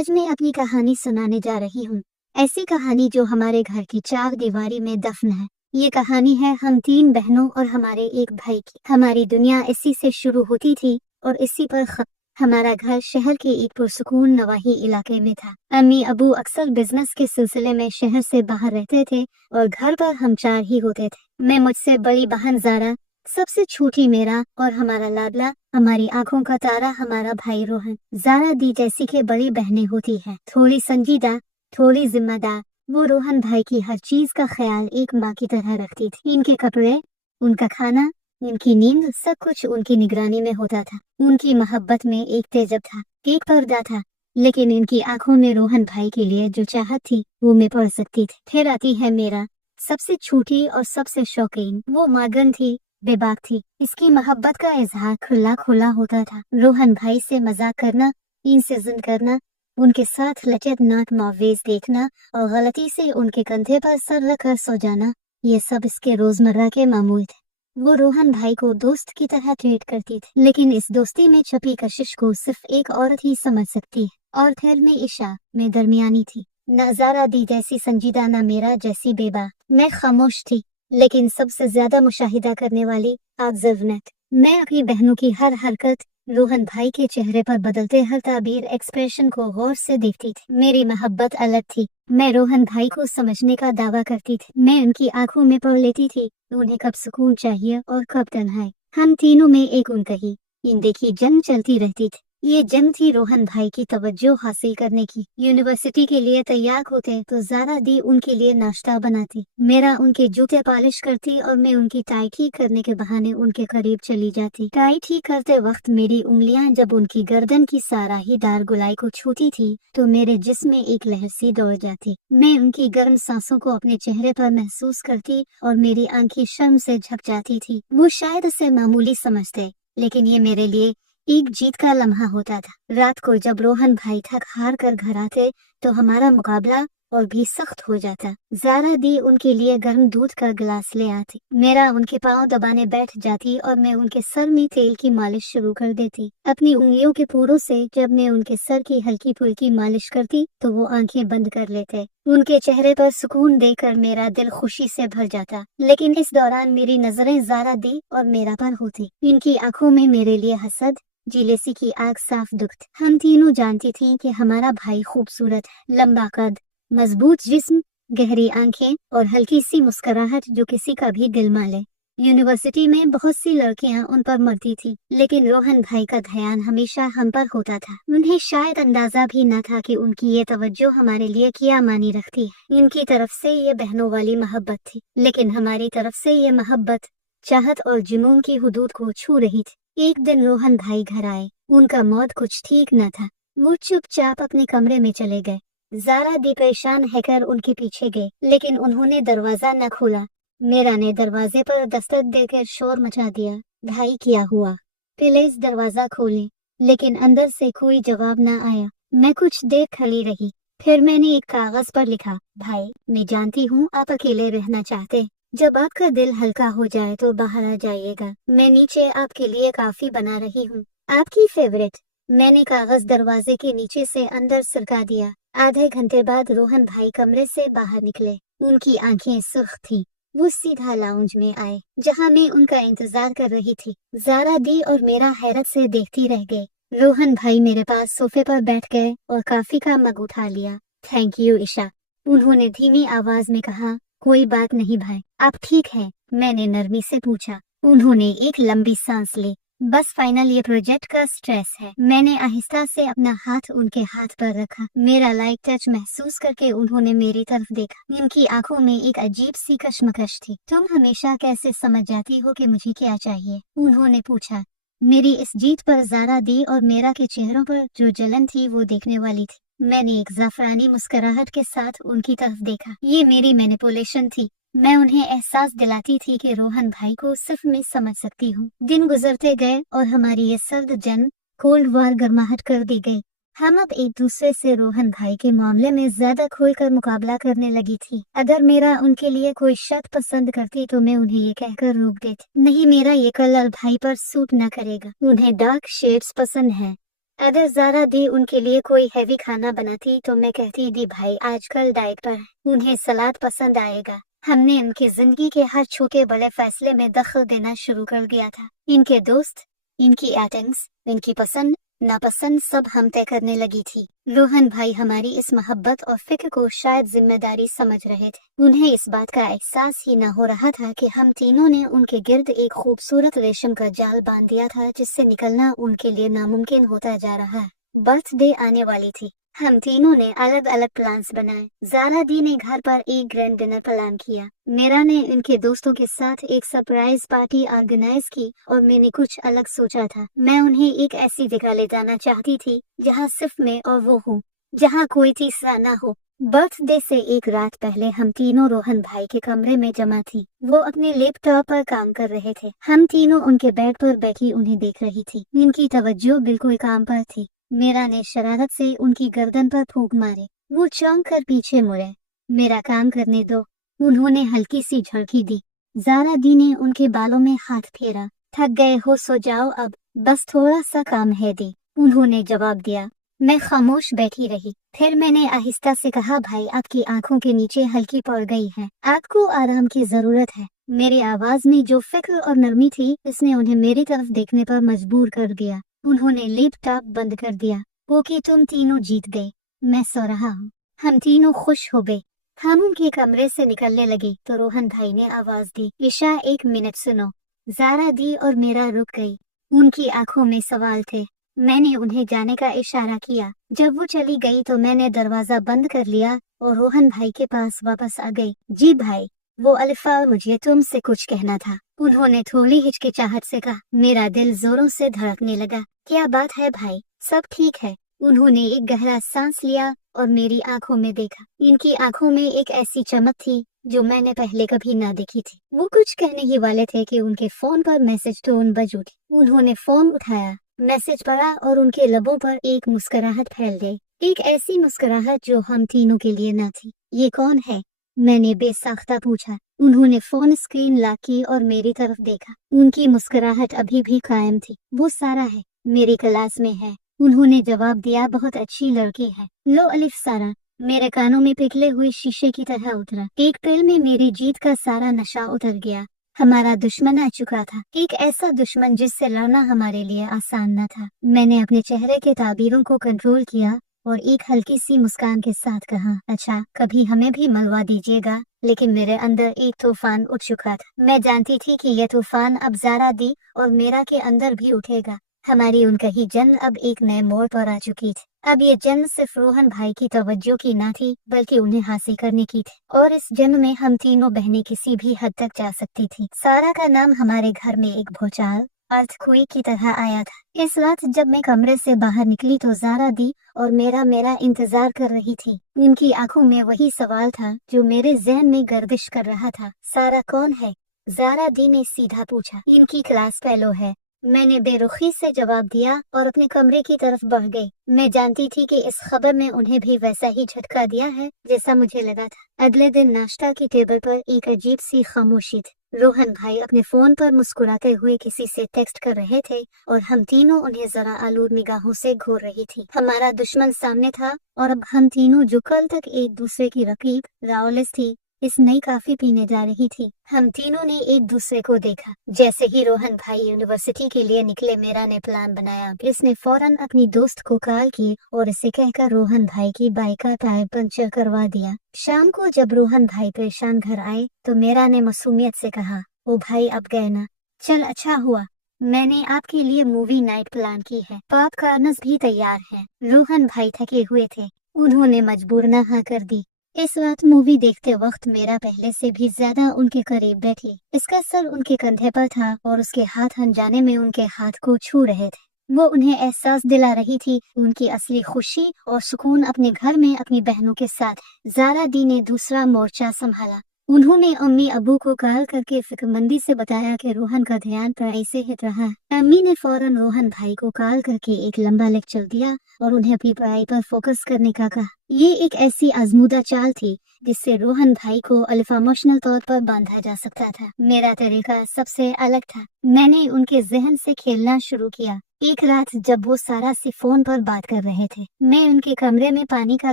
आज मैं अपनी कहानी सुनाने जा रही हूँ। ऐसी कहानी जो हमारे घर की चार दीवारी में दफन है। ये कहानी है हम तीन बहनों और हमारे एक भाई की। हमारी दुनिया इसी से शुरू होती थी और इसी पर खत्म। हमारा घर शहर के एक पुरसुकून नवाही इलाके में था। अम्मी अबू अक्सर बिजनेस के सिलसिले में शहर से बाहर रहते थे और घर पर हम चार ही होते थे। मैं, मुझसे बड़ी बहन ज़ारा, सबसे छोटी मेरा और हमारा लाडला, हमारी आंखों का तारा हमारा भाई रोहन। ज़ारा दी जैसी के बड़ी बहनें होती है, थोड़ी संजीदा, थोड़ी जिम्मेदार। वो रोहन भाई की हर चीज का ख्याल एक माँ की तरह रखती थी। इनके कपड़े, उनका खाना, इनकी नींद, सब कुछ उनकी निगरानी में होता था। उनकी मोहब्बत में एक तेजब था, एक पर्दा था, लेकिन इनकी आंखों में रोहन भाई के लिए जो चाहत थी वो मैं पढ़ सकती थी। फिर आती है मेरा, सबसे छोटी और सबसे शौकीन। वो मगन थी, बेबाक थी। इसकी मोहब्बत का इजहार खुला खुला होता था। रोहन भाई से मजाक करना, इनसे जिद करना, उनके साथ लचकनाक मूवीज देखना और गलती से उनके कंधे पर सर रखकर सो जाना, ये सब इसके रोजमर्रा के मामूल थे। वो रोहन भाई को दोस्त की तरह ट्रीट करती थी, लेकिन इस दोस्ती में छुपी कशिश को सिर्फ एक औरत ही समझ सकती है। और फिर मैं ईशा, मैं दरमियानी थी। न ज़ारा दी जैसी संजीदा, न मेरा जैसी बेबा। मैं खामोश थी, लेकिन सबसे ज्यादा मुशाहिदा करने वाली आगज़रनत। मैं अपनी बहनों की हर हरकत, रोहन भाई के चेहरे पर बदलते हर ताबीर एक्सप्रेशन को गौर से देखती थी। मेरी मोहब्बत अलग थी। मैं रोहन भाई को समझने का दावा करती थी। मैं उनकी आंखों में पढ़ लेती थी उन्हें कब सुकून चाहिए और कब तन्हाई। हम तीनों में एक उनकही देखी जंग चलती रहती थी। ये जंग थी रोहन भाई की तवज्जो हासिल करने की। यूनिवर्सिटी के लिए तैयार होते तो ज़ारा दी उनके लिए नाश्ता बनाती, मेरा उनके जूते पॉलिश करती और मैं उनकी टाई ठीक करने के बहाने उनके करीब चली जाती। टाई ठीक करते वक्त मेरी उंगलियां जब उनकी गर्दन की साराहीदार गुलाई को छूती थी तो मेरे जिस्म में एक लहर सी दौड़ जाती। मैं उनकी गर्म सांसों को अपने चेहरे पर महसूस करती और मेरी आंखें शर्म से झक जाती थी। वो शायद इसे मामूली समझते, लेकिन ये मेरे लिए एक जीत का लम्हा होता था। रात को जब रोहन भाई थक हार कर घर आते तो हमारा मुकाबला और भी सख्त हो जाता। ज़ारा दी उनके लिए गर्म दूध का गिलास ले आती, मेरा उनके पांव दबाने बैठ जाती और मैं उनके सर में तेल की मालिश शुरू कर देती। अपनी उंगलियों के पूरों से जब मैं उनके सर की हल्की फुल्की मालिश करती तो वो आंखें बंद कर लेते। उनके चेहरे पर सुकून देखकर मेरा दिल खुशी से भर जाता, लेकिन इस दौरान मेरी नजरें ज़ारा दी और मेरा पर होती। इनकी आंखों में मेरे लिए हसद, जिलेसी की आग साफ दुख्त। हम तीनों जानती थीं कि हमारा भाई खूबसूरत है, लंबा कद, मजबूत जिस्म, गहरी आंखें और हल्की सी मुस्कुराहट जो किसी का भी दिल माले। यूनिवर्सिटी में बहुत सी लड़कियां उन पर मरती थी, लेकिन रोहन भाई का ध्यान हमेशा हम पर होता था। उन्हें शायद अंदाजा भी न था कि उनकी ये तवज्जो हमारे लिए क्या मानी रखती है। इनकी तरफ से ये बहनों वाली मोहब्बत थी, लेकिन हमारी तरफ से ये मोहब्बत, चाहत और जुनून की हुदूद को छू रही थी। एक दिन रोहन भाई घर आए। उनका मूड कुछ ठीक न था। वो चुपचाप अपने कमरे में चले गए। ज़ारा दी परेशान होकर उनके पीछे गए, लेकिन उन्होंने दरवाजा न खोला। मेरा ने दरवाजे पर दस्तक देकर शोर मचा दिया, भाई क्या हुआ? प्लीज दरवाजा खोलें। लेकिन अंदर से कोई जवाब न आया। मैं कुछ देर खड़ी रही, फिर मैंने एक कागज पर लिखा, भाई, मैं जानती हूँ आप अकेले रहना चाहते, जब आपका दिल हल्का हो जाए तो बाहर आ जाइएगा। मैं नीचे आपके लिए काफी बना रही हूँ, आपकी फेवरेट। मैंने कागज दरवाजे के नीचे से अंदर सरका दिया। आधे घंटे बाद रोहन भाई कमरे से बाहर निकले। उनकी आंखें सुर्ख थी। वो सीधा लाउंज में आए, जहाँ मैं उनका इंतजार कर रही थी। ज़ारा दी और मेरा हैरत से देखती रह गए। रोहन भाई मेरे पास सोफे पर बैठ गए और कॉफी का मग उठा लिया। थैंक यू ईशा, उन्होंने धीमी आवाज में कहा। कोई बात नहीं भाई, आप ठीक हैं? मैंने नरमी से पूछा। उन्होंने एक लंबी सांस ली। बस फाइनल ये प्रोजेक्ट का स्ट्रेस है। मैंने आहिस्ता से अपना हाथ उनके हाथ पर रखा। मेरा लाइट टच महसूस करके उन्होंने मेरी तरफ देखा। उनकी आंखों में एक अजीब सी कश्मकश थी। तुम हमेशा कैसे समझ जाती हो कि मुझे क्या चाहिए? उन्होंने पूछा। मेरी इस जीत पर ज़ारा दी और मेरा के चेहरों पर जो जलन थी वो देखने वाली थी। मैंने एक जाफरानी मुस्कुराहट के साथ उनकी तरफ देखा। ये मेरी मैनिपुलेशन थी। मैं उन्हें एहसास दिलाती थी कि रोहन भाई को सिर्फ मैं समझ सकती हूँ। दिन गुजरते गए और हमारी ये सर्द जंग कोल्ड वार गर्माहट कर दी गई। हम अब एक दूसरे से रोहन भाई के मामले में ज्यादा खुलकर मुकाबला करने लगी थी। अगर मेरा उनके लिए कोई शर्त पसंद करती तो मैं उन्हें ये कहकर रोक देती, नहीं, मेरा ये कलर भाई पर सूट न करेगा। उन्हें डार्क शेड्स पसंद है। अगर ज़ारा दी उनके लिए कोई हैवी खाना बनाती तो मैं कहती दी भाई आजकल डाइट पर है, उन्हें सलाद पसंद आएगा। हमने इनकी जिंदगी के हर छोटे बड़े फैसले में दखल देना शुरू कर दिया था। इनके दोस्त, इनकी एटिंग्स, इनकी पसंद नापसंद सब हम तय करने लगी थी। रोहन भाई हमारी इस मोहब्बत और फिक्र को शायद जिम्मेदारी समझ रहे थे। उन्हें इस बात का एहसास ही न हो रहा था कि हम तीनों ने उनके गिर्द एक खूबसूरत रेशम का जाल बांध दिया था जिससे निकलना उनके लिए नामुमकिन होता जा रहा है। बर्थडे आने वाली थी। हम तीनों ने अलग अलग प्लान्स बनाए। ज़ारा दी ने घर पर एक ग्रैंड डिनर प्लान किया। मेरा ने इनके दोस्तों के साथ एक सरप्राइज पार्टी ऑर्गेनाइज की और मैंने कुछ अलग सोचा था। मैं उन्हें एक ऐसी जगह ले जाना चाहती थी जहां सिर्फ मैं और वो हूँ, जहां कोई तीसरा ना हो। बर्थडे से एक रात पहले हम तीनों रोहन भाई के कमरे में जमा थी। वो अपने लैपटॉप पर काम कर रहे थे। हम तीनों उनके बेड पर बैठी उन्हें देख रही थी। उनकी तवज्जो बिल्कुल काम पर थी। मेरा ने शरारत से उनकी गर्दन पर फूंक मारे। वो चौंक कर पीछे मुड़े। मेरा काम करने दो, उन्होंने हल्की सी झड़की दी। ज़ारा दी ने उनके बालों में हाथ फेरा। थक गए हो सो जाओ अब, बस थोड़ा सा काम है दी, उन्होंने जवाब दिया। मैं खामोश बैठी रही। फिर मैंने आहिस्ता से कहा भाई आपकी आंखों के नीचे हल्की पड़ गई है, आपको आराम की जरूरत है। मेरी आवाज में जो फिक्र और नरमी थी इसने उन्हें मेरी तरफ देखने पर मजबूर कर दिया। उन्होंने लैपटॉप बंद कर दिया। वो कि तुम तीनों जीत गए, मैं सो रहा हूँ। हम तीनों खुश हो गए। हम उनके कमरे से निकलने लगे तो रोहन भाई ने आवाज दी, ईशा एक मिनट सुनो। ज़ारा दी और मेरा रुक गई। उनकी आंखों में सवाल थे। मैंने उन्हें जाने का इशारा किया। जब वो चली गई तो मैंने दरवाजा बंद कर लिया और रोहन भाई के पास वापस आ गई। जी भाई, वो अल्फा मुझे तुमसे कुछ कहना था, उन्होंने थोड़ी हिचकिचाहट से कहा। मेरा दिल जोरों से धड़कने लगा। क्या बात है भाई, सब ठीक है? उन्होंने एक गहरा सांस लिया और मेरी आंखों में देखा। इनकी आंखों में एक ऐसी चमक थी जो मैंने पहले कभी ना देखी थी। वो कुछ कहने ही वाले थे कि उनके फोन पर मैसेज टोन बज उठी। उन्होंने फोन उठाया, मैसेज पढ़ा और उनके लबों पर एक मुस्कुराहट फैल गई। एक ऐसी मुस्कुराहट जो हम तीनों के लिए न थी। ये कौन है? मैंने बेसाख्ता पूछा। उन्होंने फोन स्क्रीन लॉक की और मेरी तरफ देखा। उनकी मुस्कुराहट अभी भी कायम थी। वो सारा है, मेरी क्लास में है, उन्होंने जवाब दिया। बहुत अच्छी लड़की है। लो अलिफ सारा मेरे कानों में पिघले हुए शीशे की तरह उतरा। एक पल में मेरी जीत का सारा नशा उतर गया। हमारा दुश्मन आ चुका था, एक ऐसा दुश्मन जिससे लड़ना हमारे लिए आसान न था। मैंने अपने चेहरे के ताबीरों को कंट्रोल किया और एक हल्की सी मुस्कान के साथ कहा, अच्छा कभी हमें भी मलवा दीजिएगा। लेकिन मेरे अंदर एक तूफान उठ चुका था। मैं जानती थी कि यह तूफान अब ज़ारा दी और मेरा के अंदर भी उठेगा। हमारी उनकही जंग अब एक नए मोड़ पर आ चुकी थी। अब ये जंग सिर्फ रोहन भाई की तवज्जो की ना थी बल्कि उन्हें हासिल करने की थी। और इस जंग में हम तीनों बहनें किसी भी हद तक जा सकती थी। सारा का नाम हमारे घर में एक भूचाल अर्थक्वेक की तरह आया था। इस रात जब मैं कमरे से बाहर निकली तो ज़ारा दी और मेरा इंतजार कर रही थी। उनकी आंखों में वही सवाल था जो मेरे जहन में गर्दिश कर रहा था। सारा कौन है? ज़ारा दी ने सीधा पूछा। इनकी क्लास फेलो है, मैंने बेरुखी से जवाब दिया और अपने कमरे की तरफ बढ़ गई। मैं जानती थी कि इस खबर ने उन्हें भी वैसा ही झटका दिया है जैसा मुझे लगा था। अगले दिन नाश्ता की टेबल पर एक अजीब सी खामोशी थी। रोहन भाई अपने फोन पर मुस्कुराते हुए किसी से टेक्स्ट कर रहे थे और हम तीनों उन्हें जरा आलूर निगाहों से घूर रही थी। हमारा दुश्मन सामने था और अब हम तीनों जो कल तक एक दूसरे की रकीब रावलिस थी, इस नई कॉफी पीने जा रही थी। हम तीनों ने एक दूसरे को देखा। जैसे ही रोहन भाई यूनिवर्सिटी के लिए निकले मेरा ने प्लान बनाया। इसने फौरन अपनी दोस्त को कॉल की और इसे कहकर रोहन भाई की बाइक का टायर पंचर करवा दिया। शाम को जब रोहन भाई परेशान घर आए तो मेरा ने मासूमियत से कहा, ओ भाई अब गए ना? चल अच्छा हुआ, मैंने आपके लिए मूवी नाइट प्लान की है, पॉपकॉर्नस भी तैयार हैं। रोहन भाई थके हुए थे, उन्होंने मजबूरन हाँ कर दी। इस रात मूवी देखते वक्त मेरा पहले से भी ज्यादा उनके करीब बैठी। इसका सर उनके कंधे पर था और उसके हाथ अनजाने में उनके हाथ को छू रहे थे। वो उन्हें एहसास दिला रही थी उनकी असली खुशी और सुकून अपने घर में अपनी बहनों के साथ। ज़ारा दी ने दूसरा मोर्चा संभाला। उन्होंने अम्मी अबू को कॉल करके फिक्रमंदी से बताया कि रोहन का ध्यान पढ़ाई से हट रहा है। अम्मी ने फौरन रोहन भाई को कॉल करके एक लंबा लेक्चर दिया और उन्हें अपनी पढ़ाई पर फोकस करने का कहा। ये एक ऐसी आजमूदा चाल थी जिससे रोहन भाई को इमोशनल तौर पर बांधा जा सकता था। मेरा तरीका सबसे अलग था। मैंने उनके जहन से खेलना शुरू किया। एक रात जब वो सारा सी फोन पर बात कर रहे थे, मैं उनके कमरे में पानी का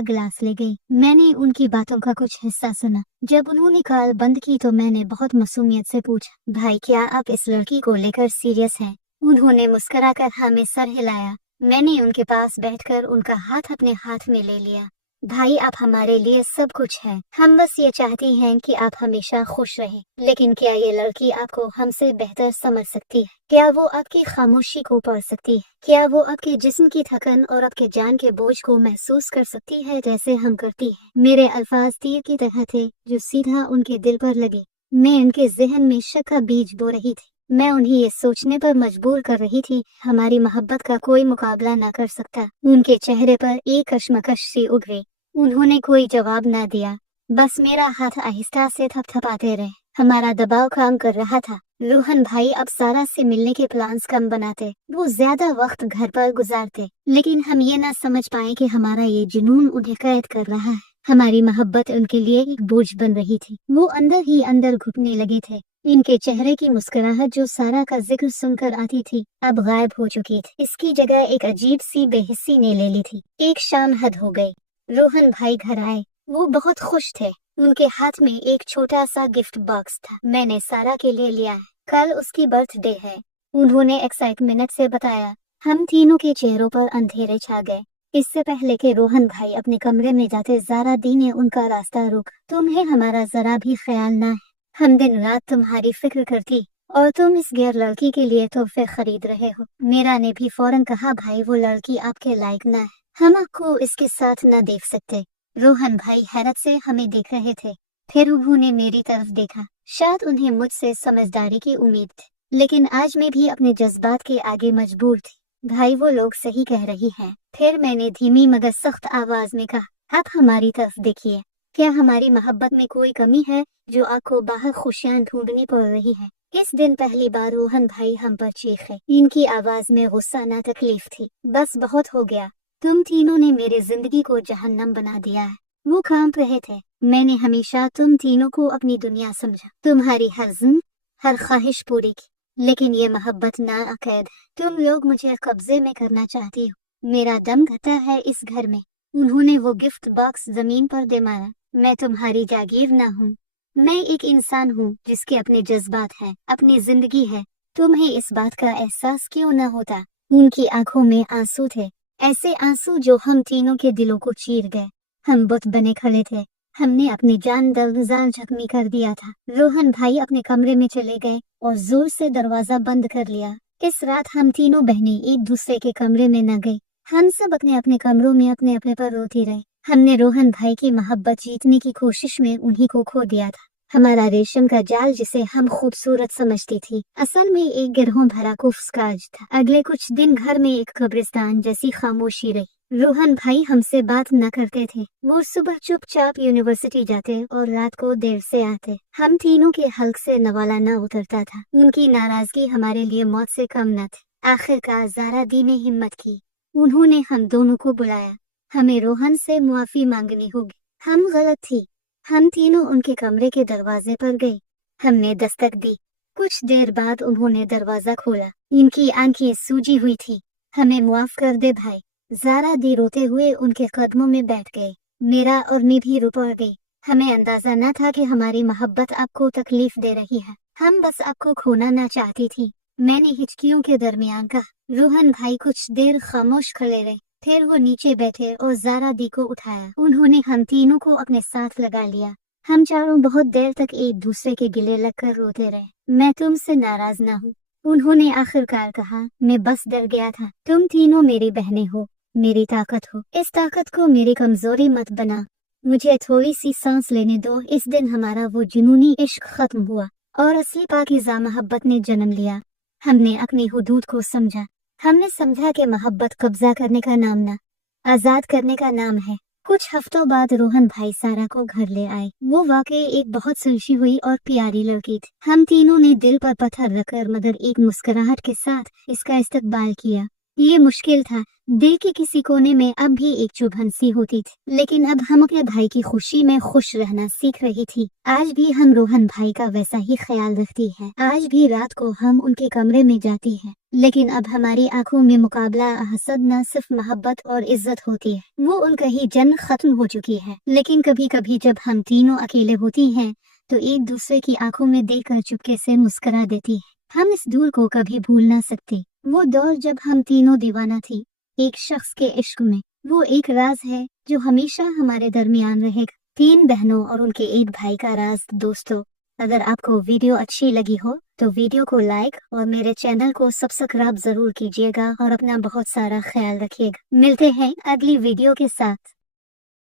गिलास ले गई। मैंने उनकी बातों का कुछ हिस्सा सुना। जब उन्होंने कॉल बंद की तो मैंने बहुत मासूमियत से पूछा, भाई क्या आप इस लड़की को लेकर सीरियस हैं? उन्होंने मुस्कुराकर हमें सर हिलाया। मैंने उनके पास बैठकर उनका हाथ अपने हाथ में ले लिया। भाई आप हमारे लिए सब कुछ हैं। हम बस ये चाहती हैं कि आप हमेशा खुश रहें। लेकिन क्या ये लड़की आपको हमसे बेहतर समझ सकती है? क्या वो आपकी खामोशी को पढ़ सकती है? क्या वो आपके जिस्म की थकन और आपके जान के बोझ को महसूस कर सकती है जैसे हम करती हैं? मेरे अल्फाज तीर की तरह थे जो सीधा उनके दिल पर लगे। मैं उनके जहन में शक का बीज बो रही थी। मैं उन्हें ये सोचने पर मजबूर कर रही थी हमारी मोहब्बत का कोई मुकाबला ना कर सकता। उनके चेहरे पर एक कशमकश सी उभरी। उन्होंने कोई जवाब ना दिया, बस मेरा हाथ आहिस्ता से थपथपाते रहे। हमारा दबाव काम कर रहा था। रोहन भाई अब सारा से मिलने के प्लान्स कम बनाते, वो ज्यादा वक्त घर पर गुजारते, लेकिन हम ये ना समझ पाए कि हमारा ये जुनून उन्हें कैद कर रहा है। हमारी मोहब्बत उनके लिए एक बोझ बन रही थी। वो अंदर ही अंदर घुटने लगे थे। इनके चेहरे की मुस्कुराहट जो सारा का जिक्र सुनकर आती थी अब गायब हो चुकी थी। इसकी जगह एक अजीब सी बेहिस्सी ने ले ली थी। एक शाम हद हो गई। रोहन भाई घर आए। वो बहुत खुश थे। उनके हाथ में एक छोटा सा गिफ्ट बॉक्स था। मैंने सारा के लिए लिया है, कल उसकी बर्थडे है, उन्होंने एक्साइटमेंट से बताया। हम तीनों के चेहरों पर अंधेरे छा गए। इससे पहले कि रोहन भाई अपने कमरे में जाते ज़ारा दी ने उनका रास्ता रोका। तुम्हें हमारा जरा भी ख्याल ना है? हम दिन रात तुम्हारी फिक्र करती और तुम इस गैर लड़की के लिए तोहफे खरीद रहे हो। मीरा ने भी फौरन कहा, भाई वो लड़की आपके लायक ना है, हम आपको इसके साथ न देख सकते। रोहन भाई हैरत से हमें देख रहे थे। फिर उन्होंने मेरी तरफ देखा। शायद उन्हें मुझसे समझदारी की उम्मीद थी, लेकिन आज मैं भी अपने जज्बात के आगे मजबूर थी। भाई वो लोग सही कह रही हैं। फिर मैंने धीमी मगर सख्त आवाज में कहा, आप हमारी तरफ देखिए। क्या हमारी मोहब्बत में कोई कमी है जो आपको बाहर खुशियां ढूंढनी पड़ रही है? इस दिन पहली बार रोहन भाई हम पर चीखे। इनकी आवाज में गुस्सा न तकलीफ थी। बस बहुत हो गया, तुम तीनों ने मेरी जिंदगी को जहन्नम बना दिया है। वो कांप रहे थे। मैंने हमेशा तुम तीनों को अपनी दुनिया समझा, तुम्हारी हर जिद, हर ख्वाहिश पूरी की, लेकिन ये मोहब्बत ना अकैद है। तुम लोग मुझे कब्जे में करना चाहती हो। मेरा दम घटा है इस घर में। उन्होंने वो गिफ्ट बॉक्स जमीन पर दे मारा। मैं तुम्हारी जागीर ना हूँ। मैं एक इंसान हूँ जिसके अपने जज्बात हैं, अपनी जिंदगी है। तुम्हें इस बात का एहसास क्यों न होता? उनकी आंखों में आंसू थे, ऐसे आंसू जो हम तीनों के दिलों को चीर गए। हम बुत बने खड़े थे। हमने अपनी जान दरवाजा जख्मी कर दिया था। रोहन भाई अपने कमरे में चले गए और जोर से दरवाजा बंद कर लिया। इस रात हम तीनों बहनें एक दूसरे के कमरे में न गई। हम सब अपने अपने कमरों में अपने अपने पर रोती रहे। हमने रोहन भाई की मोहब्बत जीतने की कोशिश में उन्हीं को खो दिया था। हमारा रेशम का जाल जिसे हम खूबसूरत समझती थी, असल में एक गिरहों भरा कुफ्सकाज था। अगले कुछ दिन घर में एक कब्रिस्तान जैसी खामोशी रही। रोहन भाई हमसे बात न करते थे। वो सुबह चुपचाप यूनिवर्सिटी जाते और रात को देर से आते। हम तीनों के हल्क से नवाला न उतरता था। उनकी नाराजगी हमारे लिए मौत से कम न थी। आखिरकार ज़ारा दी ने हिम्मत की। उन्होंने हम दोनों को बुलाया। हमें रोहन से मुआफी मांगनी होगी, हम गलत थी। हम तीनों उनके कमरे के दरवाजे पर गए। हमने दस्तक दी। कुछ देर बाद उन्होंने दरवाजा खोला। इनकी आंखें सूजी हुई थी। हमें मुआफ कर दे भाई। ज़ारा दी रोते हुए उनके कदमों में बैठ गए। मेरा और मैं भी रो पड़ गई। हमें अंदाजा न था कि हमारी मोहब्बत आपको तकलीफ दे रही है। हम बस आपको खोना ना चाहती थी। मैंने हिचकियों के दरमियान कहा। रोहन भाई कुछ देर खामोश खड़े रहे। फिर वो नीचे बैठे और ज़ारा दी को उठाया। उन्होंने हम तीनों को अपने साथ लगा लिया। हम चारों बहुत देर तक एक दूसरे के गिले लगकर रोते रहे। मैं तुमसे नाराज ना हूँ, उन्होंने आखिरकार कहा। मैं बस डर गया था। तुम तीनों मेरी बहनें हो, मेरी ताकत हो। इस ताकत को मेरी कमजोरी मत बना। मुझे थोड़ी सी सांस लेने दो। इस दिन हमारा वो जुनूनी इश्क खत्म हुआ और असली पाकीज़ा मोहब्बत ने जन्म लिया। हमने अपनी हुदूद को समझा। हमने समझा कि मोहब्बत कब्जा करने का नाम ना, आजाद करने का नाम है। कुछ हफ्तों बाद रोहन भाई सारा को घर ले आए। वो वाकई एक बहुत सुलझी हुई और प्यारी लड़की थी। हम तीनों ने दिल पर पत्थर रखकर मगर एक मुस्कुराहट के साथ इसका इस्तकबाल किया। ये मुश्किल था। दिल के किसी कोने में अब भी एक चुभन सी होती थी, लेकिन अब हम अपने भाई की खुशी में खुश रहना सीख रही थी। आज भी हम रोहन भाई का वैसा ही ख्याल रखती हैं। आज भी रात को हम उनके कमरे में जाती हैं, लेकिन अब हमारी आंखों में मुकाबला हसद न सिर्फ मोहब्बत और इज्जत होती है, वो उनका ही जन्म खत्म हो चुकी है। लेकिन कभी कभी जब हम तीनों अकेले होती हैं तो एक दूसरे की आंखों में देखकर चुपके से मुस्कुरा देती है। हम इस दूर को कभी भूल ना सकते। वो दौर जब हम तीनों दीवाना थी एक शख्स के इश्क में। वो एक राज है जो हमेशा हमारे दरमियान रहेगा। 3 बहनों और उनके एक भाई का राज। दोस्तों, अगर आपको वीडियो अच्छी लगी हो तो वीडियो को लाइक और मेरे चैनल को सब्सक्राइब जरूर कीजिएगा और अपना बहुत सारा ख्याल रखिएगा। मिलते हैं अगली वीडियो के साथ।